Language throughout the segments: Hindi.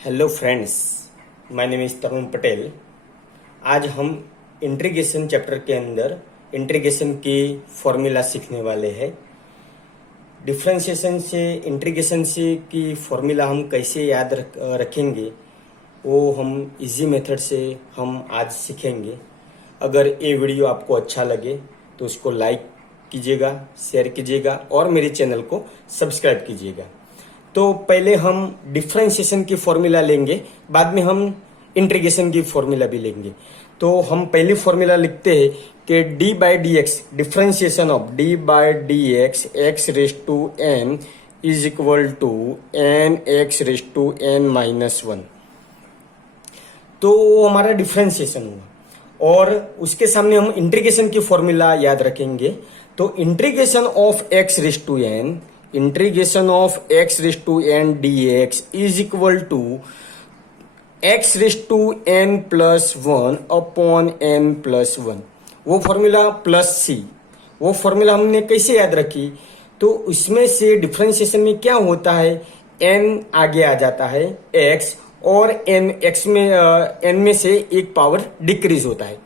Hello friends, my name is Tarun Patel. आज हम इंटीग्रेशन चैप्टर के अंदर इंटीग्रेशन की फॉर्मूला सीखने वाले हैं। डिफरेंशिएशन से इंटीग्रेशन से की फॉर्मूला हम कैसे याद रखेंगे वो हम इजी मेथड से हम आज सीखेंगे। अगर ये वीडियो आपको अच्छा लगे तो उसको लाइक कीजिएगा, शेयर कीजिएगा और मेरे चैनल को सब्सक्राइब कीजिएगा। तो पहले हम डिफरेंशिएशन की फॉर्मूला लेंगे, बाद में हम इंटीग्रेशन की फॉर्मूला भी लेंगे। तो हम पहली फॉर्मूला लिखते हैं कि d by d x, differentiation of d by d x x raise to n is equal to n x raise to n minus one. तो वो हमारा डिफरेंशिएशन हुआ और उसके सामने हम इंटीग्रेशन की फॉर्मूला याद रखेंगे। तो integration of x raise to n, integration of x raise to n dx is equal to x raise to n plus one upon n plus one. वो फॉर्मूला प्लस सी, वो फॉर्मूला हमने कैसे याद रखी? तो उसमें से डिफरेंशिएशन में क्या होता है, n आगे आ जाता है x और n x में n में से एक पावर डिक्रीज होता है।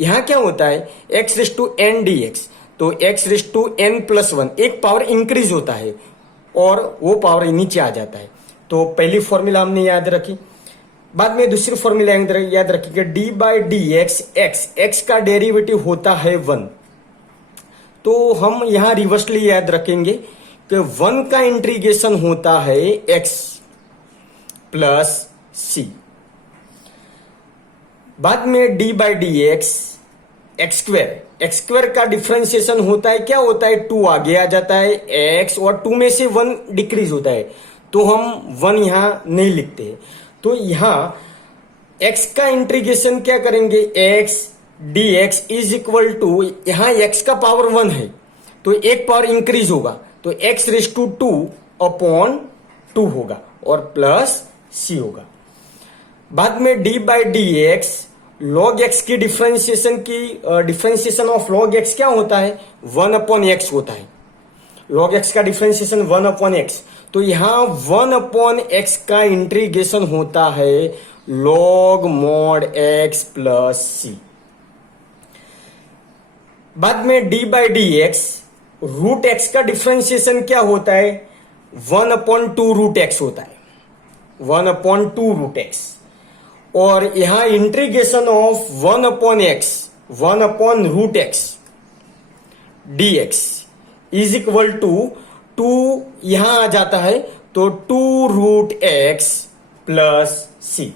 यहाँ क्या होता है, x raise to n dx, तो x raise to n plus one, एक पावर इंक्रीज होता है और वो पावर नीचे आ जाता है। तो पहली फॉर्मूला हमने याद रखी। बाद में दूसरी फॉर्मूला याद रखी कि d by d x, x का डेरिवेटिव होता है वन। तो हम यहां रिवर्सली याद रखेंगे कि वन का इंटीग्रेशन होता है एक्स प्लस सी। बाद में d by d x x square का डिफरेंशिएशन होता है, क्या होता है, टू आगे आ जाता है एक्स और टू में से वन डिक्रीज होता है, तो हम वन यहां नहीं लिखते। तो यहां एक्स का इंटीग्रेशन क्या करेंगे, x d x is equal to, यहां एक्स का पावर वन है तो एक पावर इंक्रीज होगा, तो x raise to two upon two होगा और प्लस सी होगा। बाद में d by d x, log x की डिफरेंशिएशन ऑफ लॉग एक्स क्या होता है, वन अपॉन एक्स होता है। लॉग एक्स का डिफरेंशिएशन वन अपॉन एक्स, तो यहां वन अपॉन एक्स का इंटीग्रेशन होता है log mod x plus c. बाद में d by d x, root x का डिफरेंशिएशन क्या होता है, one upon two root x होता है, one upon two root x. और यहां integration of one upon x, one upon root x d x is equal to two, यहां आ जाता है तो two root x plus c.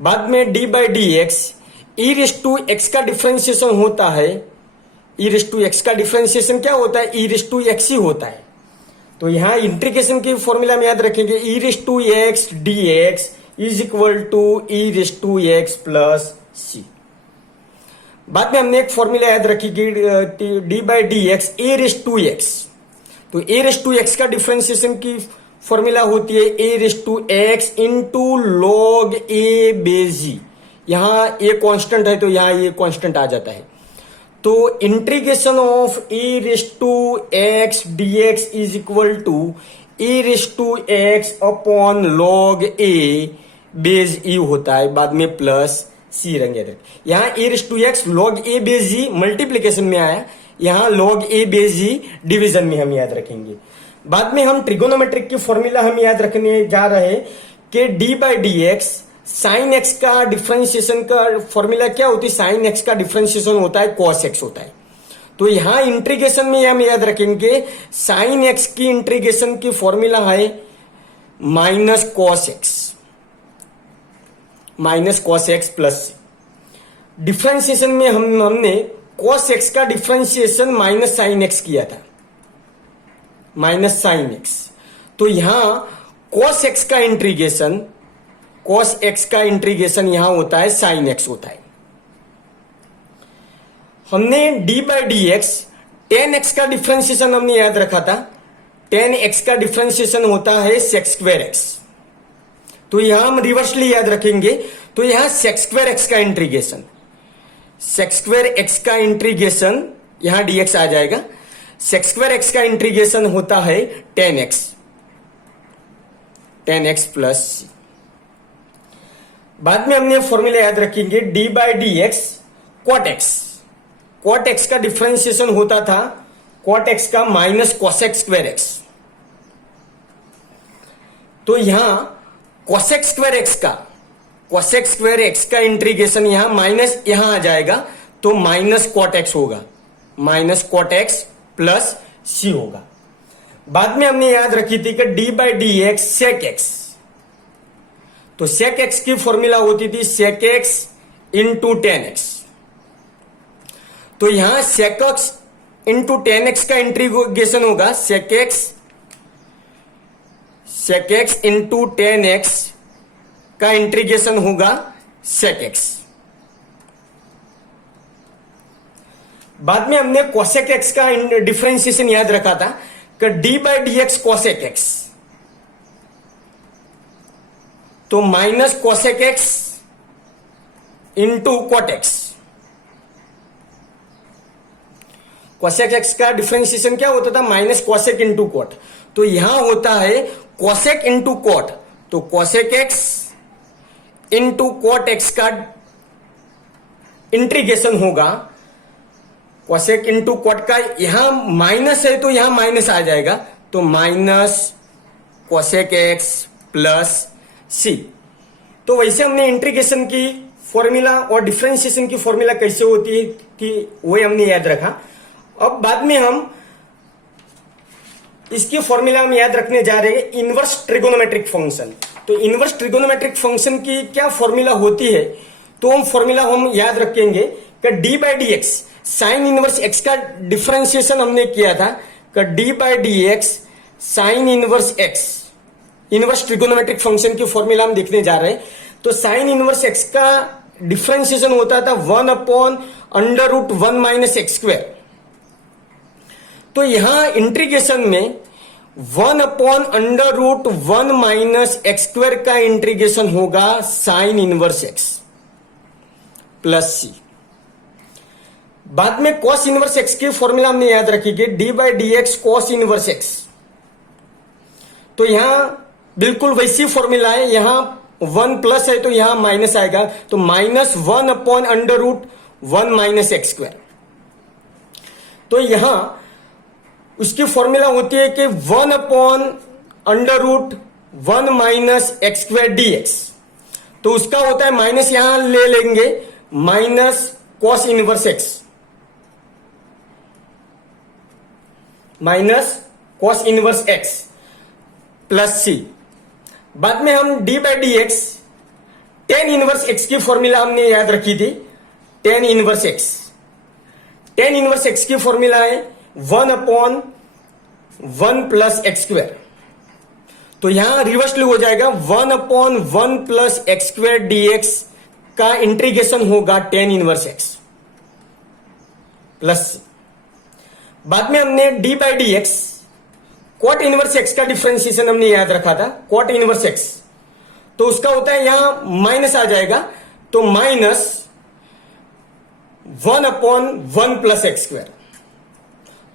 बाद में d by d x, e raise to x का डिफरेंशिएशन होता है, ई रेज टू एक्स का डिफरेंशिएशन क्या होता है, ई रेज टू एक्स ही होता है। तो यहां इंटीग्रेशन की फॉर्मूला में याद रखेंगे, e raise to x d x is equal to e raise to x plus c. बाद में हमने एक फॉर्मूला याद रखी कि d by d x a raise to x, तो ए रेज टू एक्स का डिफरेंशिएशन की फॉर्मूला होती है a raise to x into log a base e. यहां ए कांस्टेंट है तो यहां ये कांस्टेंट आ जाता है। तो integration of a raise to x d x is equal to a raise to x upon log a base e होता है, बाद में प्लस सी रहेंगे। यहां a raise to x log a base e multiplication में आया, यहां log a base e division में हम याद रखेंगे। बाद में हम ट्रिगोनोमेट्रिक की फॉर्मूला हम याद रखने जा रहे हैं कि d by d x, sine x का डिफरेंशिएशन का फॉर्मूला क्या होती है, साइन एक्स का डिफरेंशिएशन होता है कॉस एक्स होता है। तो यहां इंटीग्रेशन में हम याद रखेंगे साइन एक्स की इंटीग्रेशन की फॉर्मूला है minus cos x, minus cos x plus c. Differentiation में हमने कॉस एक्स का डिफरेंशिएशन माइनस साइन एक्स किया था, माइनस साइन एक्स। तो यहां कॉस एक्स का इंटीग्रेशन, कॉस एक्स का इंटीग्रेशन यहां होता है साइन एक्स होता है। हमने d by d x, tan x का डिफरेंशिएशन हमने याद रखा था, टेन एक्स का डिफरेंशिएशन होता है सेक स्क्वायर एक्स। तो यहां हम रिवर्सली याद रखेंगे, तो यहां सेक स्क्वायर एक्स का इंटीग्रेशन, सेक स्क्वायर एक्स का इंटीग्रेशन यहां डीएक्स आ जाएगा, सेक स्क्वायर एक्स का इंटीग्रेशन होता है टेन एक्स प्लस सी। बाद में हमने फॉर्मूला याद रखेंगे d by d x cot x. Cot x का डिफरेंशिएशन होता था कॉट एक्स का माइनस कॉसेक स्क्वायर एक्स। तो यहां कॉसेक स्क्वायर एक्स का इंटीग्रेशन यहां माइनस यहां आ जाएगा, तो माइनस कॉट एक्स होगा, minus cot x plus c होगा। बाद में हमने याद रखी थी कि d by d x sec x. तो सेक एक्स की फॉर्मूला होती थी sec x into tan x. तो यहां sec x into tan x का इंटीग्रेशन होगा sec x into tan x का इंटीग्रेशन होगा सेक एक्स। बाद में हमने कोसेक एक्स का डिफरेंशिएशन याद रखा था कि d by d x cosec x, तो minus cosec x into cot x. Cosec x का डिफरेंशिएशन क्या होता था? Minus cosec into cot. तो यहां होता है कोसेक इंटू कॉट, तो cosec x into cot x का इंटीग्रेशन होगा कोसेक इंटू कॉट का। यहां माइनस है तो यहां माइनस आ जाएगा, तो minus cosec x plus c. तो वैसे हमने इंटीग्रेशन की फॉर्मूला और डिफरेंशिएशन की फॉर्मूला कैसे होती थी वो हमने याद रखा। अब बाद में हम इसकी फॉर्मूला हम याद रखने जा रहे हैं इनवर्स ट्रिगोनोमेट्रिक फंक्शन। तो इनवर्स ट्रिगोनोमेट्रिक फंक्शन की क्या फॉर्मूला होती है, तो हम फॉर्मूला हम याद रखेंगे कि d by d x sine inverse x का डिफरेंशिएशन हमने किया था कि d by d x sine inverse x. Inverse trigonometric function की फॉर्मूला हम देखने जा रहे हैं। तो साइन इनवर्स एक्स का डिफरेंशिएशन होता था 1/√1 माइनस एक्स स्क्वायर। तो यहां इंटीग्रेशन में 1/√1 माइनस एक्स स्क्वायर का इंटीग्रेशन होगा sine inverse x plus c. बाद में कॉस इनवर्स एक्स की फॉर्मूला हमने याद रखी कि d by d x cos inverse x. तो यहां बिल्कुल वैसी फॉर्मूला है, यहां 1 प्लस है तो यहां माइनस आएगा, तो माइनस 1/√1 माइनस एक्स स्क्वायर। तो यहां उसकी फॉर्मूला होती है कि 1/√1 minus x square d x. तो उसका होता है माइनस यहां ले लेंगे minus cos inverse x, minus cos inverse x plus c. बाद में हम d by d x tan inverse x की फॉर्मूला हमने याद रखी थी tan inverse x. Tan inverse x की फॉर्मूला है 1/1 प्लस एक्स स्क्वायर। तो यहां रिवर्सली हो जाएगा 1/1 plus x square d x का इंटीग्रेशन होगा टेन इनवर्स एक्स प्लस। बाद में हमने d by d x cot inverse x का डिफरेंशिएशन हमने याद रखा था कॉट इनवर्स एक्स। तो उसका होता है यहां माइनस आ जाएगा, तो माइनस 1/1 प्लस एक्स स्क्वायर।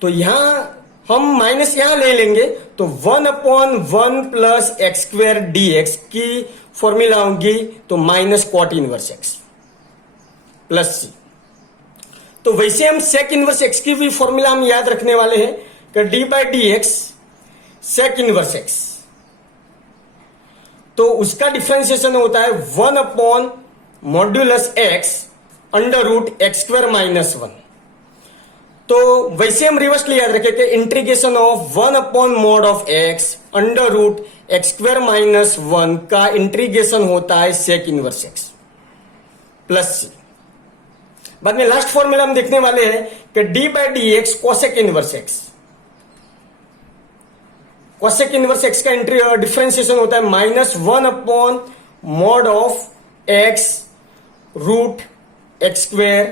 तो यहां हम माइनस यहां ले लेंगे, तो 1/1 plus x square d x की फॉर्मूला होगी तो minus cot inverse x plus c. तो वैसे हम सेक इनवर्स एक्स की भी फॉर्मूला हम याद रखने वाले हैं कि d by d x sec inverse x. तो उसका डिफरेंशिएशन होता है 1/(x)√x² माइनस 1। तो वैसे हम रिवर्सली याद रखें कि इंटीग्रेशन ऑफ 1/(x)√x² माइनस 1 का इंटीग्रेशन होता है सेक इनवर्स एक्स प्लस सी। बाद में लास्ट फॉर्मूला हम देखने वाले हैं कि d by d x cosec inverse x. Cosec inverse x का डिफरेंशिएशन होता है -1/(x)√x²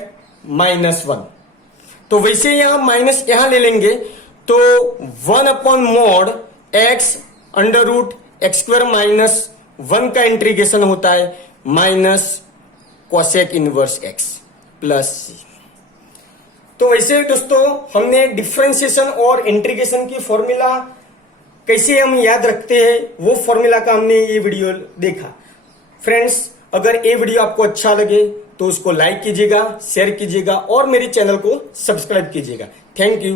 माइनस 1। तो वैसे यहां माइनस यहां ले लेंगे, तो 1/(x)√x² माइनस 1 का इंटीग्रेशन होता है minus cosec inverse x plus c. तो वैसे दोस्तों हमने डिफरेंशिएशन और इंटीग्रेशन की फॉर्मूला कैसे हम याद रखते हैं वो फॉर्मूला का हमने ये वीडियो देखा। फ्रेंड्स, अगर ये वीडियो आपको अच्छा लगे तो उसको लाइक कीजिएगा, शेयर कीजिएगा और मेरे चैनल को सब्सक्राइब कीजिएगा। Thank you.